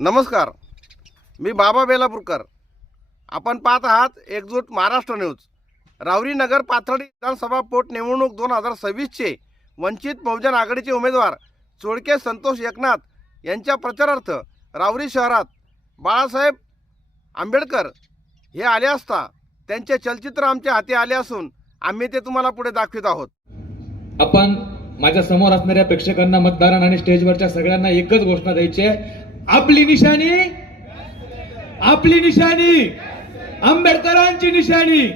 नमस्कार, मी बाबा बेलापूरकर. आपण पाहत आहात एकजूट महाराष्ट्र न्यूज. रावरी नगर पाथर्डी विधानसभा पोटनिवडणूक 2026चे वंचित बहुजन आघाडीचे उमेदवार चोळके संतोष एकनाथ यांच्या प्रचारार्थ रावरी शहरात बाळासाहेब आंबेडकर हे आले असता त्यांचे चलचित्र आमच्या हाती आले असून आम्ही ते तुम्हाला पुढे दाखवित आहोत. आपण माझ्या समोर असणाऱ्या प्रेक्षकांना, मतदारांना आणि स्टेजवरच्या सगळ्यांना एकच घोषणा द्यायची आहे. आपली निशाणी आंबेडकरांची निशाणी,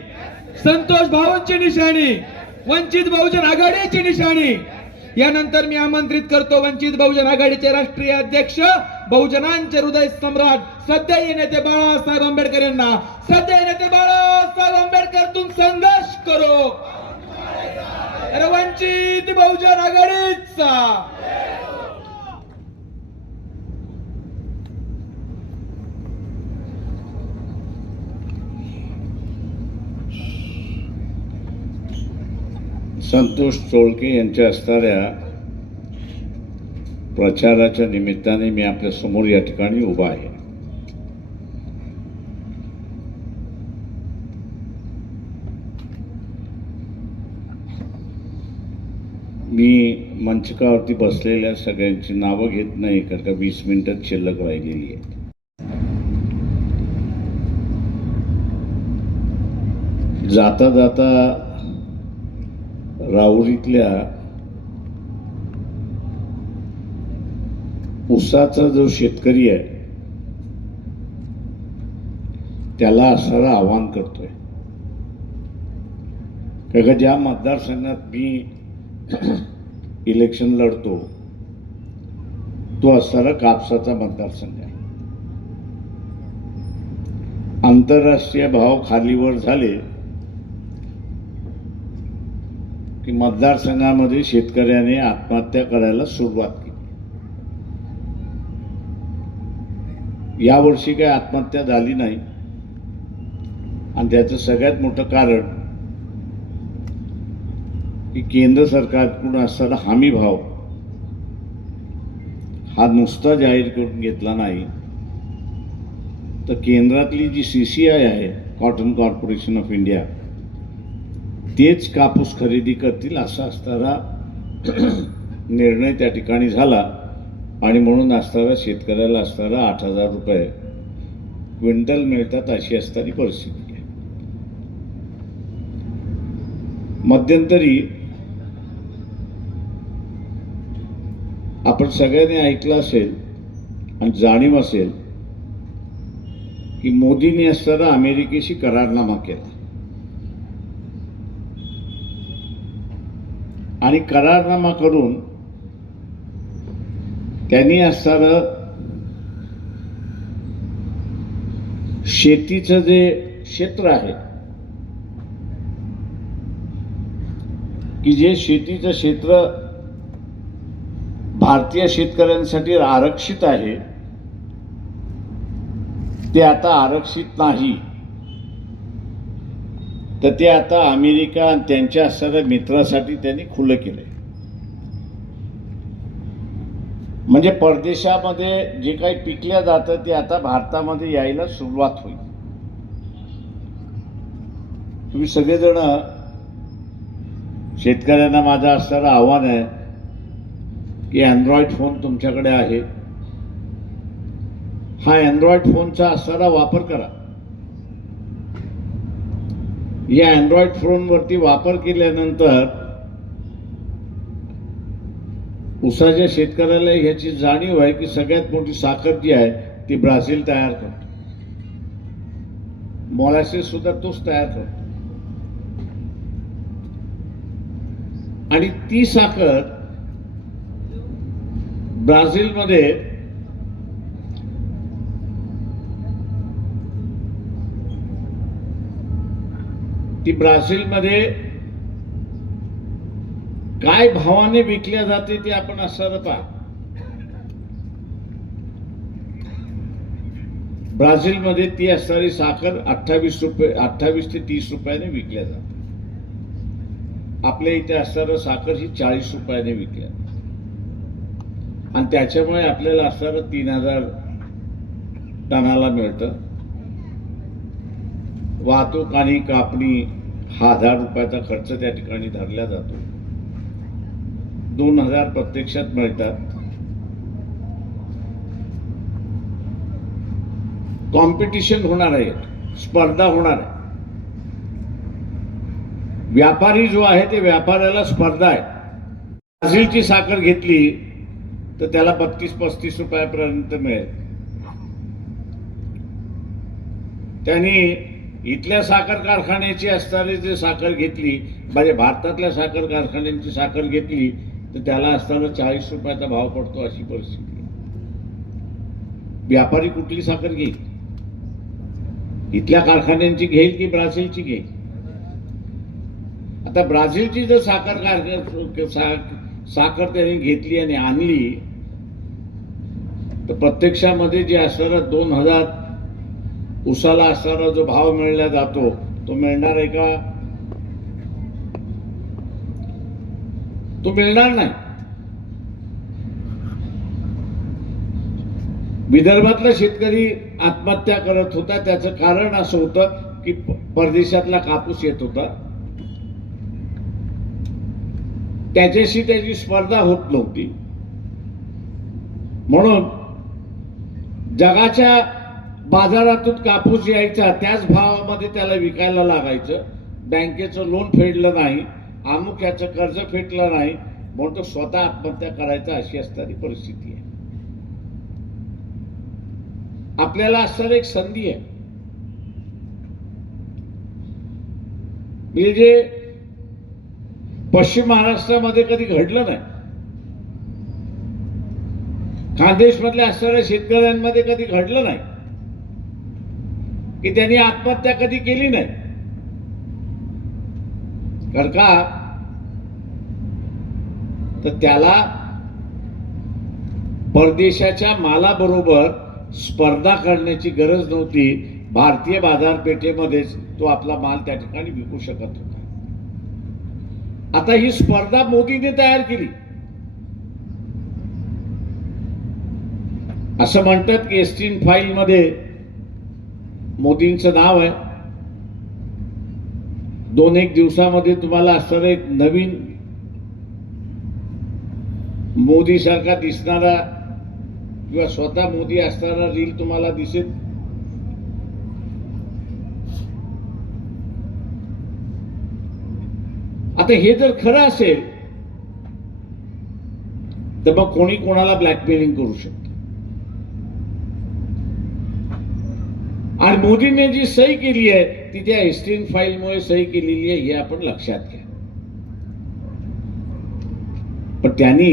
संतोष भाऊंची निशाणी, वंचित बहुजन आघाडीची निशाणी. यानंतर मी आमंत्रित करतो वंचित बहुजन आघाडीचे राष्ट्रीय अध्यक्ष, बहुजनांचे हृदय सम्राट, सध्याचे नेते बाळासाहेब आंबेडकर यांना. सध्याचे नेते बाळासाहेब आंबेडकर, तुम संघर्ष करो. अरे वंचित बहुजन आघाडीचा संतोष चोळके यांच्या असणाऱ्या प्रचाराच्या निमित्ताने मी आपल्या समोर या ठिकाणी उभा आहे. मी मंचकावरती बसलेल्या सगळ्यांची नावं घेत नाही, कारण का 20 मिनिटं शिल्लक राहिलेली आहेत. जाता जाता राहुरीतल्या ऊसाचा जो शेतकरी आहे त्याला असणारं आव्हान करतोय, कारण ज्या मतदारसंघात मी इलेक्शन लढतो तो असणारा कापसाचा मतदारसंघ आहे. आंतरराष्ट्रीय भाव खालीवर झाले की मतदारसंघामध्ये शेतकऱ्याने आत्महत्या करायला सुरुवात केली. यावर्षी काही आत्महत्या झाली नाही आणि त्याचं सगळ्यात मोठं कारण की केंद्र सरकारकडून असणारा हमी भाव हा नुसता जाहीर करून घेतला नाही, तर केंद्रातली जी CCI आहे, कॉटन कॉर्पोरेशन ऑफ इंडिया, तेच कापूस खरेदी करतील असा असणारा निर्णय त्या ठिकाणी झाला आणि म्हणून असणारा शेतकऱ्याला असणारा 8,000 रुपये क्विंटल मिळतात अशी असणारी परिस्थिती आहे. मध्यंतरी आपण सगळ्यांनी ऐकलं असेल आणि जाणीव असेल की मोदींनी असणारा अमेरिकेशी करारनामा केला आणि करारनामा करून त्यांनी असणारं शेतीचं जे क्षेत्र आहे, की जे शेतीचं क्षेत्र भारतीय शेतकऱ्यांसाठी आरक्षित आहे ते आता आरक्षित नाही, तर ते आता अमेरिका आणि त्यांच्या असणाऱ्या मित्रासाठी त्यांनी खुलं केलंय. म्हणजे परदेशामध्ये जे काही पिकल्या जातं ते आता भारतामध्ये यायला सुरुवात होईल. तुम्ही सगळेजण, शेतकऱ्यांना माझं असणारं आव्हान आहे की अँड्रॉइड फोन तुमच्याकडे आहे, हा अँड्रॉइड फोनचा असणारा वापर करा. या अँड्रॉइड फोनवरती वापर केल्यानंतर ऊसाच्या शेतकऱ्याला ह्याची जाणीव आहे की सगळ्यात मोठी साखर जी आहे ती ब्राझील तयार करतो, मोलॅसिस सुद्धा तोच तयार करतो आणि ती साखर ब्राझीलमध्ये काय भावाने विकल्या जाते ते आपण असं पहा. ब्राझीलमध्ये ती असणारी साखर 28 ते 30 रुपयाने विकल्या जाते. आपल्या इथे असणारं साखर ही 40 रुपयाने विकल्या आणि त्याच्यामुळे आपल्याला असणारं टनाला मिळतं. वाहतूक आणि कापणी हा 1000 रुपयाचा खर्च त्या ठिकाणी धरला जातो. 2000 प्रत्यक्षात मिळतात. कॉम्पिटिशन होणार आहे, स्पर्धा होणार आहे. व्यापारी जो आहे ते व्यापाऱ्याला स्पर्धा आहे. ब्राझीलची साखर घेतली तर त्याला 32-35 रुपयापर्यंत मिळेल. त्यांनी इथल्या साखर कारखान्याची असणारी जी साखर घेतली, म्हणजे भारतातल्या साखर कारखान्यांची साखर घेतली तर त्याला असताना 40 रुपयाचा भाव पडतो. अशी परिस्थिती आहे. व्यापारी कुठली साखर घेईल? इथल्या कारखान्यांची घेईल की ब्राझीलची घेईल? आता ब्राझीलची जर साखर त्यांनी घेतली आणि आणली तर प्रत्यक्षामध्ये जे असणारा 2000 उसाला असणारा जो भाव मिळला जातो तो मिळणार आहे का? तो मिळणार नाही. विदर्भातला शेतकरी आत्महत्या करत होता. त्याचं कारण असं होतं की परदेशातला कापूस येत होता, त्याच्याशी त्याची स्पर्धा होत नव्हती. म्हणून जगाच्या बाजारातून कापूस यायचा, त्याच भावामध्ये त्याला विकायला लागायचं. बँकेचं लोन फेडलं नाही, अमुक याचं कर्ज फेडलं नाही, म्हणून तो स्वतः आत्महत्या करायचा. अशी असणारी परिस्थिती आहे. आपल्याला असणारी एक संधी आहे. हे जे पश्चिम महाराष्ट्रामध्ये कधी घडलं नाही, खानदेशमधल्या असणाऱ्या शेतकऱ्यांमध्ये कधी घडलं नाही की त्यांनी आत्महत्या कधी केली नाही. कारण का? तर त्याला परदेशाच्या मालाबरोबर स्पर्धा करण्याची गरज नव्हती. भारतीय बाजारपेठेमध्येच तो आपला माल त्या ठिकाणी विकू शकत होता. आता ही स्पर्धा मोदीने तयार केली. असं म्हणतात की एस्टीन फाईल मध्ये मोदींचं नाव आहे. 2-1 दिवसामध्ये तुम्हाला असणारा एक नवीन मोदी सारखा दिसणारा किंवा स्वतः मोदी असणारा रील तुम्हाला दिसेल. आता हे जर खरं असेल तर मग कोणी कोणाला ब्लॅकमेलिंग करू शकतो. आणि मोदींनी जी सही केली आहे ती त्या एस्टीन फाईलमुळे सही केलेली आहे, हे आपण लक्षात घ्या. पण त्यांनी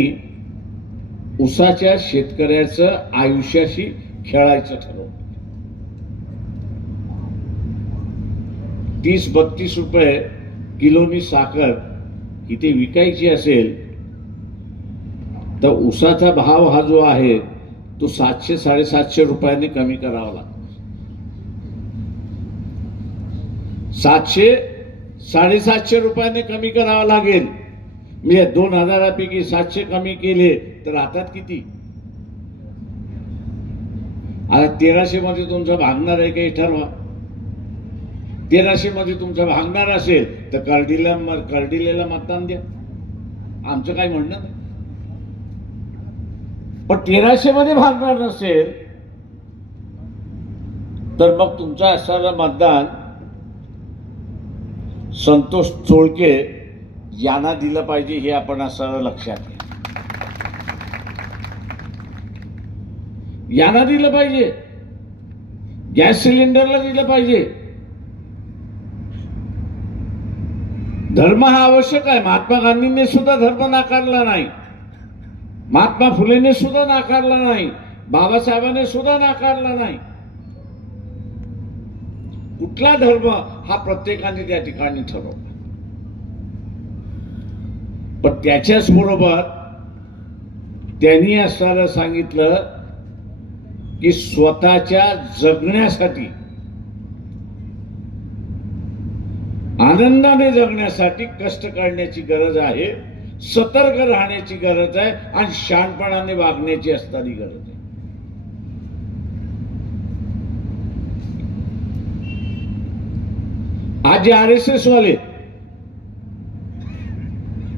ऊसाच्या शेतकऱ्याचं आयुष्याशी खेळायचं ठरवलं. 30-32 रुपये किलोनी साखर इथे विकायची असेल तर ऊसाचा भाव हा जो आहे तो 700-750 रुपयांनी कमी करावा लागतो. 700-750 रुपयांनी कमी करावा लागेल. म्हणजे 2000पैकी 700 कमी केले तर राहतात किती? आता 1300 मध्ये तुमचं भागणार आहे काही ठरवा. 1300 मध्ये तुमचं भागणार असेल तर कर्डिलेला मतदान द्या. आमचं काही म्हणणं नाही. पण 1300 मध्ये भागणार नसेल तर मग तुमचं असणारं मतदान संतोष चोळके यांना दिलं पाहिजे, हे आपण असं लक्षात घ्या. यांना दिलं पाहिजे, गॅस सिलेंडरला दिलं पाहिजे. धर्म हा आवश्यक आहे. महात्मा गांधींनी सुद्धा धर्म नाकारला नाही, महात्मा फुलेने सुद्धा नाकारला नाही, बाबासाहेबांनी सुद्धा नाकारला नाही. कुठला धर्म हा प्रत्येकाने त्या ठिकाणी ठरवला. पण त्याच्याच बरोबर त्यांनी असणारं सांगितलं की स्वतःच्या जगण्यासाठी, आनंदाने जगण्यासाठी कष्ट करण्याची गरज आहे, सतर्क राहण्याची गरज आहे, आणि शहाणपणाने वागण्याची असणारी गरज आहे. आज RSS वाले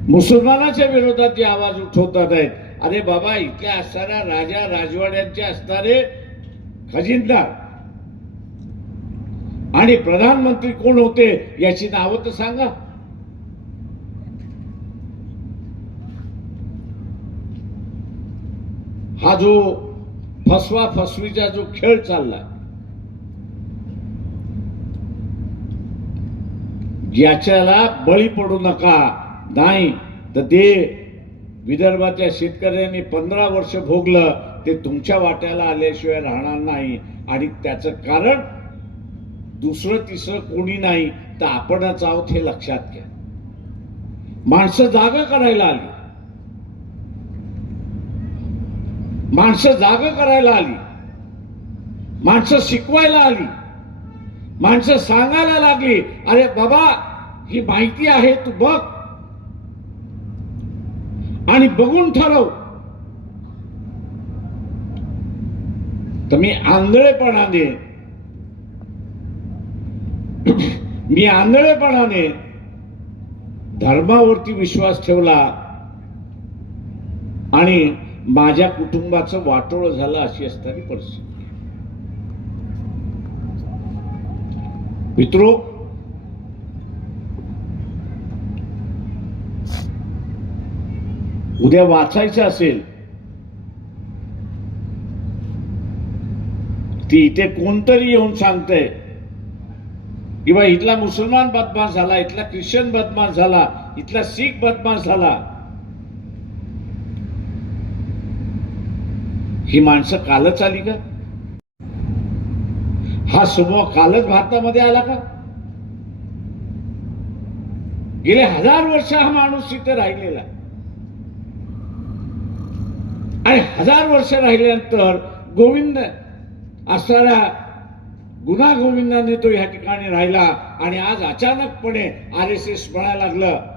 मुसलमानाच्या विरोधात जे आवाज उठवतात आहेत, अरे बाबा, इथल्या असणाऱ्या राजा राजवाड्यांचे असणारे खजिनदार आणि प्रधानमंत्री कोण होते याची नावं तर सांगा. हा जो फसवा फसवीचा जो खेळ चालला, याच्याला बळी पडू नका. नाही तर ते विदर्भाच्या शेतकऱ्यांनी 15 वर्ष भोगलं ते तुमच्या वाट्याला आल्याशिवाय राहणार नाही. आणि त्याचं कारण दुसरं तिसरं कोणी नाही तर आपणच आहोत हे लक्षात घ्या. माणसं जागा करायला आली, माणसं जागा करायला आली, माणसं शिकवायला आली, माणसं सांगायला लागली, अरे बाबा ही माहिती आहे, तू बघ आणि बघून ठरव. तर मी आंधळेपणाने धर्मावरती विश्वास ठेवला आणि माझ्या कुटुंबाचं वाटोळं झालं अशी असणारी परिस्थिती. मित्रो, उद्या वाचायचं असेल ती इथे कोणतरी येऊन सांगतंय की बा इथला मुसलमान बदमाश झाला, इथला ख्रिश्चन बदमाश झाला, इथला शीख बदमाश झाला. ही माणसं कालच आली का? हा समूह कालच भारतामध्ये आला का? गेले 1000 वर्ष हा माणूस तिथे राहिलेला आणि 1000 वर्ष राहिल्यानंतर गोविंद असणाऱ्या गुन्हा गोविंदाने तो या ठिकाणी राहिला आणि आज अचानकपणे RSS म्हणायला लागलं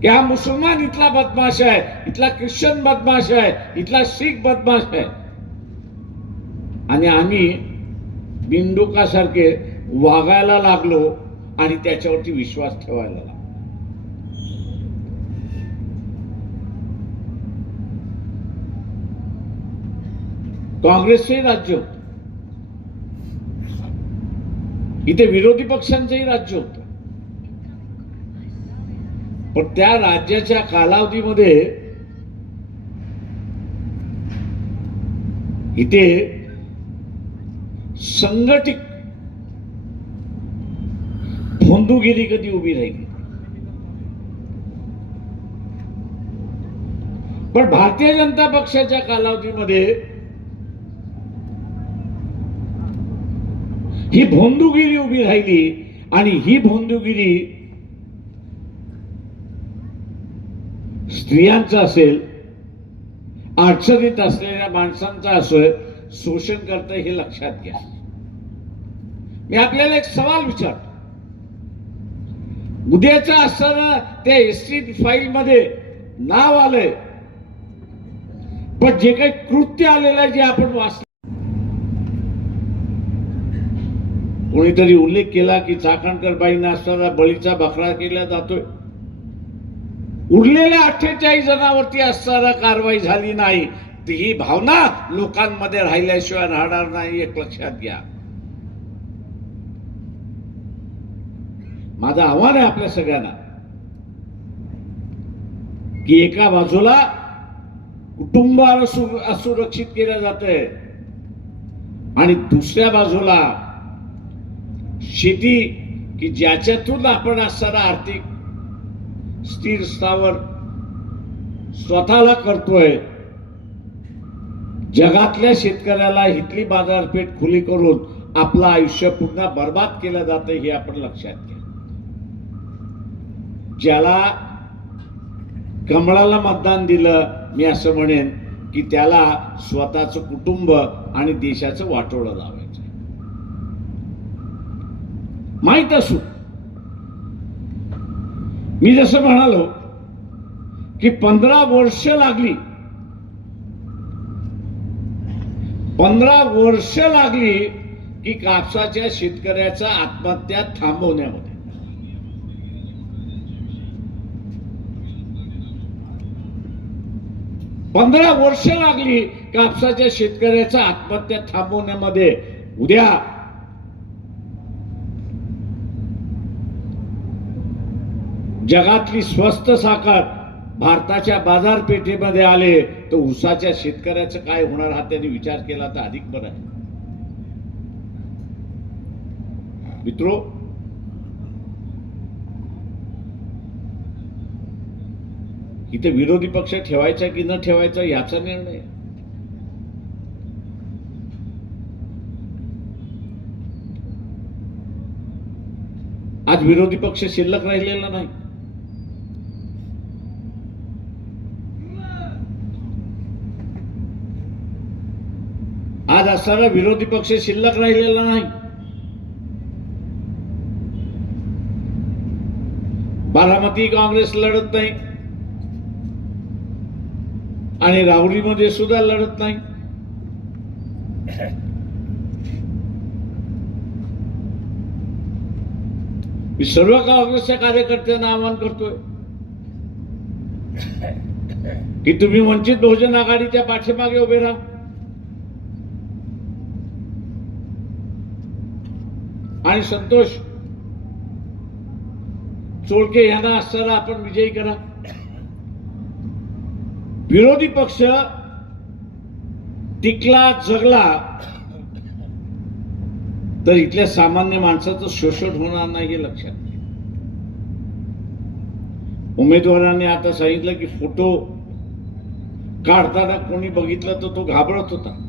की हा मुसलमान इथला बदमाश आहे, इथला ख्रिश्चन बदमाश आहे, इथला शीख बदमाश आहे. आणि आम्ही बिंडुकासारखे वागायला लागलो आणि त्याच्यावरती विश्वास ठेवायला लागलो. काँग्रेसचंही राज्य होतं, इथे विरोधी पक्षांचंही राज्य होतं, पण त्या राज्याच्या कालावधीमध्ये इथे संघटित भोंदूगिरी कधी उभी राहिली. पण भारतीय जनता पक्षाच्या कालावधीमध्ये ही भोंदूगिरी उभी राहिली आणि ही भोंदूगिरी स्त्रियांचं असेल, अडचणीत असलेल्या माणसांचं असेल, शोषण करतं हे लक्षात घ्या. मी आपल्याला एक सवाल विचारतो, उद्याचं असताना त्या SC फाईल मध्ये नाव आलंय, पण जे काही कृत्य आलेलं आहे जे आपण वाचलं, कोणीतरी उल्लेख केला की चाकणकर बाईंना असताना बळीचा बकरा केला जातोय. उरलेल्या 48 जणांवरती असताना कारवाई झाली नाही, तर ही भावना लोकांमध्ये राहिल्याशिवाय राहणार नाही, एक लक्षात घ्या. माझं आव्हान आहे आपल्या सगळ्यांना की एका बाजूला कुटुंब असुरक्षित केलं जातंय आणि दुसऱ्या बाजूला शेती की ज्याच्यातून आपण असणारा आर्थिक स्थिर स्थावर स्वतःला करतोय, जगातल्या शेतकऱ्याला इथली बाजारपेठ खुली करून आपलं आयुष्य पुन्हा बर्बाद केलं जातं हे आपण लक्षात घ्या. ज्याला कमळाला मतदान दिलं, मी असं म्हणेन की त्याला स्वतःचं कुटुंब आणि देशाचं वाटोळं लावायचं माहित असू. मी जसं म्हणालो की 15 वर्ष लागली, 15 वर्ष लागली की कापसाच्या शेतकऱ्याचा आत्महत्या थांबवण्यामध्ये. 15 वर्ष लागली कापसाच्या शेतकऱ्याचा आत्महत्या थांबवण्यामध्ये. उद्या जगातली स्वस्त साखर भारताच्या बाजारपेठेमध्ये आले तर ऊसाच्या शेतकऱ्याचं काय होणार हा त्यांनी विचार केला तर अधिक बरं आहे. मित्रो, इथे विरोधी पक्ष ठेवायचा की न ठेवायचा याचा निर्णय. आज विरोधी पक्ष शिल्लक राहिलेला नाही. आज असणारा विरोधी पक्ष शिल्लक राहिलेला नाही. बारामती काँग्रेस लढत नाही आणि राहुरीमध्ये सुद्धा लढत नाही. मी सर्व काँग्रेसच्या कार्यकर्त्यांना आवाहन करतोय की तुम्ही वंचित बहुजन आघाडीच्या पाठीमागे उभे राहा आणि संतोष चोळके यांना असताना आपण विजयी करा. विरोधी पक्ष टिकला जगला तर इथल्या सामान्य माणसाचं शोषण होणार नाही हे लक्षात घ्या. उमेदवारांनी आता सांगितलं की फोटो काढताना कोणी बघितलं तर तो घाबरत होता.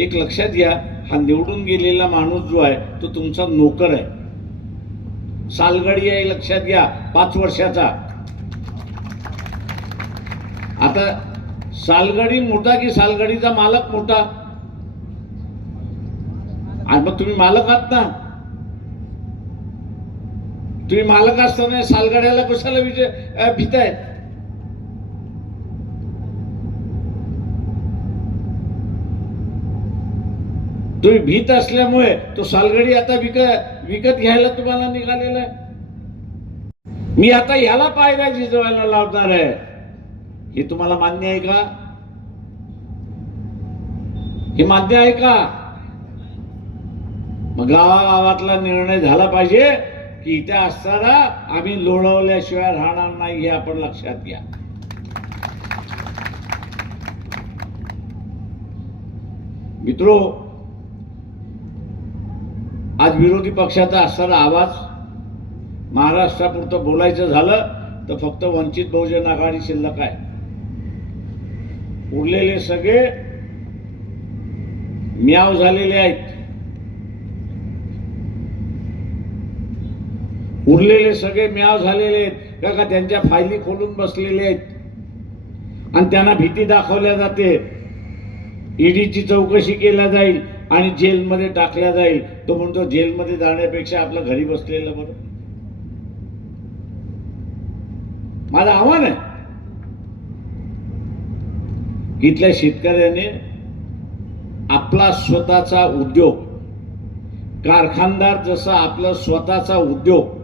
एक लक्षात घ्या, हा निवडून गेलेला माणूस जो आहे तो तुमचा नोकर आहे, सालगडी आहे, लक्षात घ्या, 5 वर्षाचा. आता सालगडी मोठा की सालगडीचा मालक मोठा? आणि मग तुम्ही मालक आहात ना, तुम्ही मालक असताना सालगड्याला कशाला भीताय? तुम्ही भीत असल्यामुळे तो सालगडी आता विकत घ्यायला तुम्हाला निघालेला आहे. मी आता याला पायऱ्या झिजवायला लावणार आहे, हे तुम्हाला मान्य आहे का? हे मान्य आहे का? मग गावागावातला निर्णय झाला पाहिजे की इथे असताना आम्ही लोळवल्याशिवाय राहणार नाही, हे आपण लक्षात घ्या. मित्रो, आज विरोधी पक्षाचा असणारा आवाज महाराष्ट्रापुरतं बोलायचं झालं तर फक्त वंचित बहुजन आघाडी शिल्लक आहे. उरलेले सगळे म्याव झालेले आहेत. उरलेले सगळे म्याव झालेले आहेत का त्यांच्या फायली खोलून बसलेले आहेत आणि त्यांना भीती दाखवल्या जाते. ईडीची चौकशी केल्या जाईल आणि जेलमध्ये टाकल्या जाईल. तो म्हणतो जेलमध्ये जाण्यापेक्षा आपल्या घरी बसलेलं बरं. माझं आव्हान आहे, इथल्या शेतकऱ्याने आपला स्वतःचा उद्योग, कारखानदार जसा आपला स्वतःचा उद्योग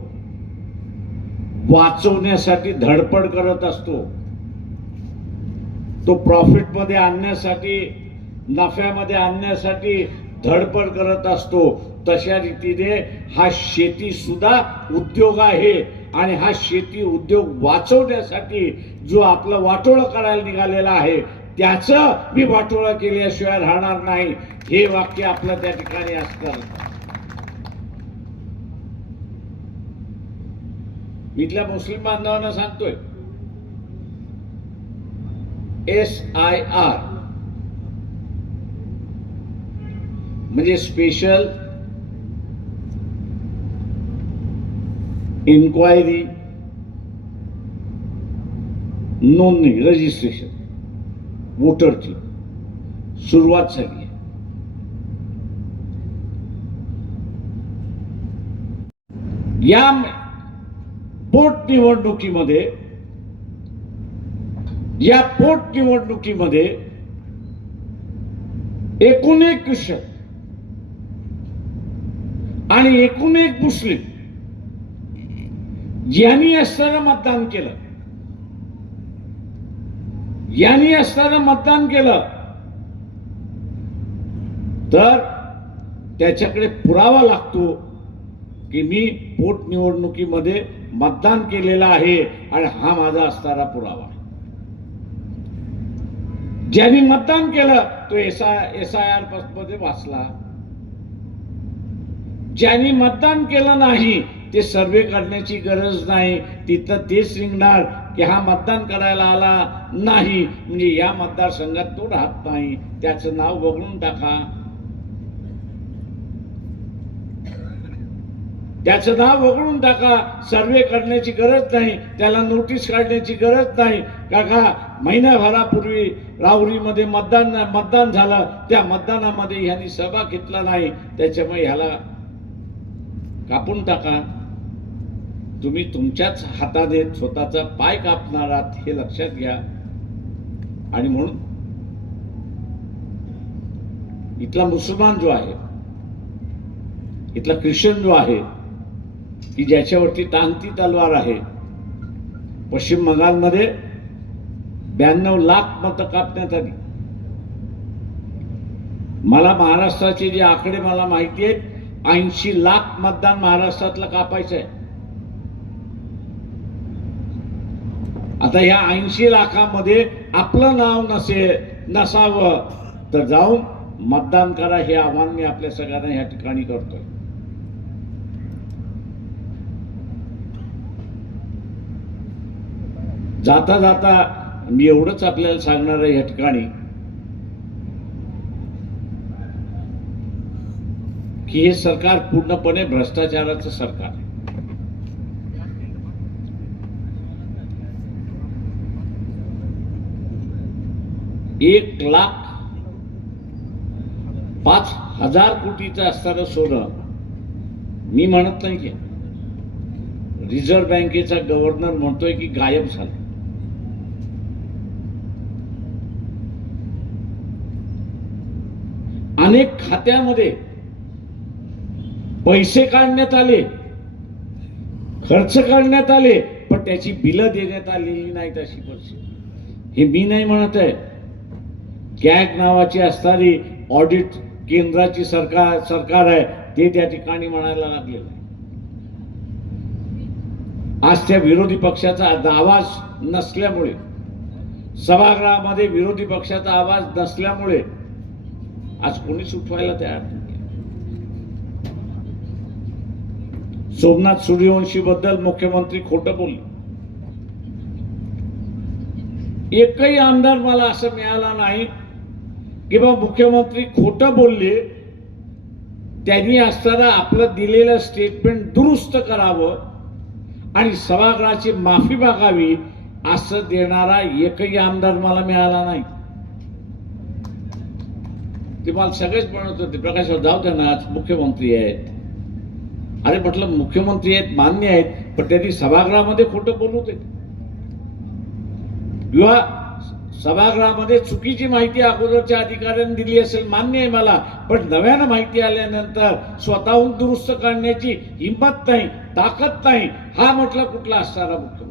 वाचवण्यासाठी धडपड करत असतो, तो प्रॉफिट मध्ये आणण्यासाठी, नफ्यामध्ये आणण्यासाठी धडपड करत असतो, तशा रीतीने हा शेती सुद्धा उद्योग आहे आणि हा शेती उद्योग वाचवण्यासाठी जो आपलं वाटोळं करायला निघालेला आहे त्याचं मी वाटोळं केल्याशिवाय राहणार नाही, हे वाक्य आपलं त्या ठिकाणी असतं. इथल्या मुस्लिम बांधवांना सांगतोय, SIR म्हणजे स्पेशल इन्क्वायरी नोंदणी, रजिस्ट्रेशन वोटरची सुरुवात झाली आहे. या पोटनिवडणुकीमध्ये एकूण एक ख्रिश्चन आणि एकूण एक मुस्लिम यांनी असताना मतदान केलं, यांनी असताना मतदान केलं तर त्याच्याकडे पुरावा लागतो की मी पोटनिवडणुकीमध्ये मतदान केलेलं आहे आणि हा माझा असणारा पुरावा. ज्यांनी मतदान केलं तो SIR मध्ये वाचला, ज्यांनी मतदान केलं नाही ते सर्वे करण्याची गरज नाही, तिथं तेच निघणार की हा मतदान करायला आला नाही म्हणजे या मतदारसंघात तो राहत नाही, त्याचं नाव वगळून टाका, त्याचं नाव वगळून टाका. सर्वे करण्याची गरज नाही, त्याला नोटीस काढण्याची गरज नाही. काका महिन्याभरापूर्वी राहुरीमध्ये मतदान झालं, त्या मतदानामध्ये ह्यांनी सहभाग घेतला नाही, त्याच्यामुळे ह्याला कापून टाका. तुम्ही तुमच्याच हाताने स्वतःचा पाय कापणार आहात हे लक्षात घ्या. आणि म्हणून इथला मुसलमान जो आहे, इथला ख्रिश्चन जो आहे की ज्याच्यावरती टांगती तलवार आहे, पश्चिम बंगालमध्ये 92 लाख मतं कापण्यात आली. मला महाराष्ट्राचे जे आकडे मला माहिती आहेत, 80 लाख मतदान महाराष्ट्रातलं कापायचं आहे. आता या 80 लाखामध्ये आपलं नाव नसावं तर जाऊन मतदान करा हे आव्हान मी आपल्या सगळ्यांना या ठिकाणी करतोय. जाता जाता मी एवढंच आपल्याला सांगणार आहे या ठिकाणी की हे सरकार पूर्णपणे भ्रष्टाचाराचं सरकार आहे. $1,05,000 कोटीचं असणारं सोनं, मी म्हणत नाही की रिझर्व्ह बँकेचा गव्हर्नर म्हणतोय की गायब झालं. अनेक खात्यामध्ये पैसे काढण्यात आले, खर्च करण्यात आले, पण त्याची बिलं देण्यात आलेली नाहीत अशी परिस्थिती. हे मी नाही म्हणत आहे, कॅग नावाची असणारी ऑडिट केंद्राची सरकार आहे ते त्या ठिकाणी म्हणायला लागलेलं आहे. आज त्या विरोधी पक्षाचा आवाज नसल्यामुळे, सभागृहामध्ये विरोधी पक्षाचा आवाज नसल्यामुळे आज कोणीच उठवायला तयार नाही. सोमनाथ सूर्यवंशी बद्दल मुख्यमंत्री खोटं बोलले. एकही आमदार मला असं मिळाला नाही की बा मुख्यमंत्री खोटं बोलले, त्यांनी असताना आपलं दिलेलं स्टेटमेंट दुरुस्त करावं आणि सभागृहाची माफी मागावी असं देणारा एकही आमदार मला मिळाला नाही. ते मला सगळेच म्हणत होते प्रकाशराव जाऊ त्यांना, आज मुख्यमंत्री आहेत. अरे म्हटलं मुख्यमंत्री आहेत मान्य आहेत, पण त्यांनी सभागृहामध्ये खोटं बोलू होते किंवा सभागृहामध्ये चुकीची माहिती अगोदरच्या अधिकाऱ्यांनी दिली असेल मान्य आहे मला, पण नव्यानं माहिती आल्यानंतर स्वतःहून दुरुस्त करण्याची हिंमत नाही, ताकद नाही. हा म्हटलं कुठला असणारा मुख्यमंत्री.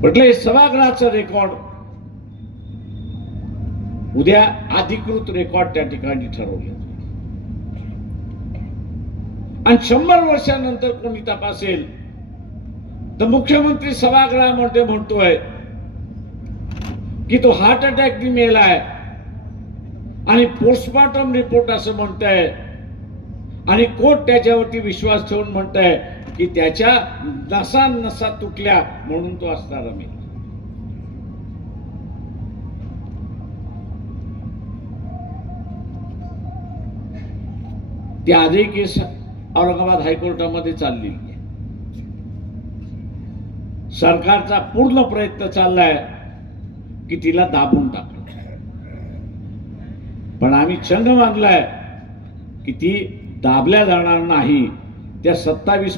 म्हटलं हे सभागृहाचं रेकॉर्ड उद्या अधिकृत रेकॉर्ड त्या ठिकाणी ठरवले आणि 100 वर्षानंतर कोणी तपासेल तर मुख्यमंत्री सभागृहामध्ये म्हणतोय की तो हार्ट अटॅकनी मेलाय आणि पोस्टमॉर्टम रिपोर्ट असं म्हणताय आणि कोर्ट त्याच्यावरती विश्वास ठेवून म्हणताय की त्याच्या नसा तुटल्या म्हणून तो असणारा मेला. ती आजही केस औरंगाबाद हायकोर्टामध्ये चाललेली आहे. सरकारचा पूर्ण प्रयत्न चाललाय की तिला दाबून टाकलं, पण आम्ही चंग मानलाय की ती दाबल्या जाणार नाही. त्या 27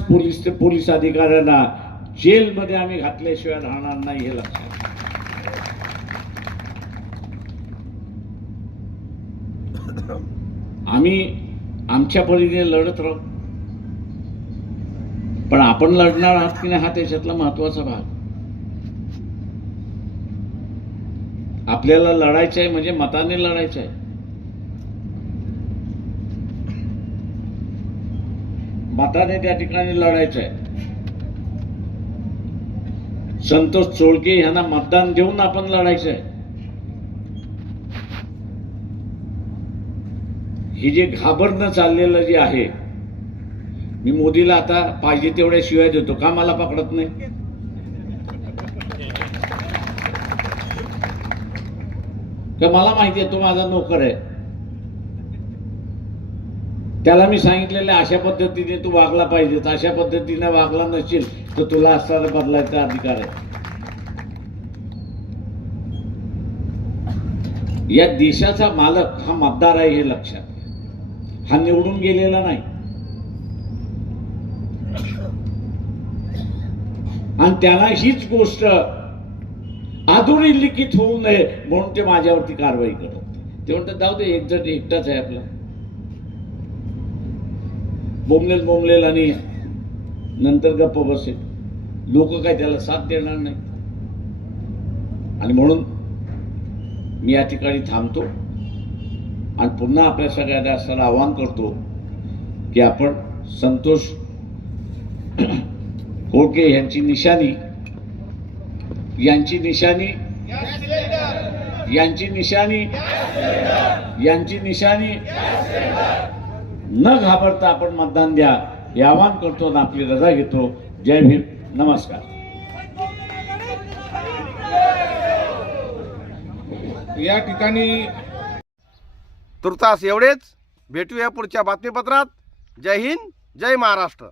पोलीस अधिकाऱ्यांना जेलमध्ये आम्ही घातल्याशिवाय राहणार नाही हे लक्षात. आम्ही आमच्या परीने लढत राहू, पण आपण लढणार आहात की नाही हा त्याच्यातला महत्वाचा भाग. आपल्याला लढायचं आहे म्हणजे मताने लढायचं आहे. मताने त्या ठिकाणी लढायचं आहे. संतोष चोळके यांना मतदान देऊन आपण लढायचं आहे. हे जे घाबरणं चाललेलं जे आहे, मी मोदीला आता पाहिजे तेवढ्या शिवाय देतो, का मला पकडत नाही? का मला माहिती आहे तो माझा नोकर आहे, त्याला मी सांगितलेलं अशा पद्धतीने तू वागला पाहिजे, अशा पद्धतीने वागला नसेल तर तुला असणारा बदलायचा अधिकार आहे. या देशाचा मालक हा मतदार आहे हे लक्षात घ्या. हा निवडून गेलेला नाही. आणि त्याला हीच गोष्ट अधोरेखित होऊ नये म्हणून ते माझ्यावरती कारवाई करत. ते म्हणतात जाऊ दे, एकटाच आहे आपला, बोंबलेल आणि नंतर गप्प बसेल. लोक काय त्याला साथ देणार नाही. आणि म्हणून मी या ठिकाणी थांबतो आणि पुन्हा आपल्या सगळ्या राष्ट्राला आवाहन करतो की आपण संतोष कोळके यांची निशाणी न घाबरता आपण मतदान द्या हे आवाहन करतो आणि आपली रजा घेतो. जय भीम, नमस्कार. या ठिकाणी तुर्तास एवढेच. भेटूया पुढच्या बातमीपत्रात. जय हिंद, जय महाराष्ट्र.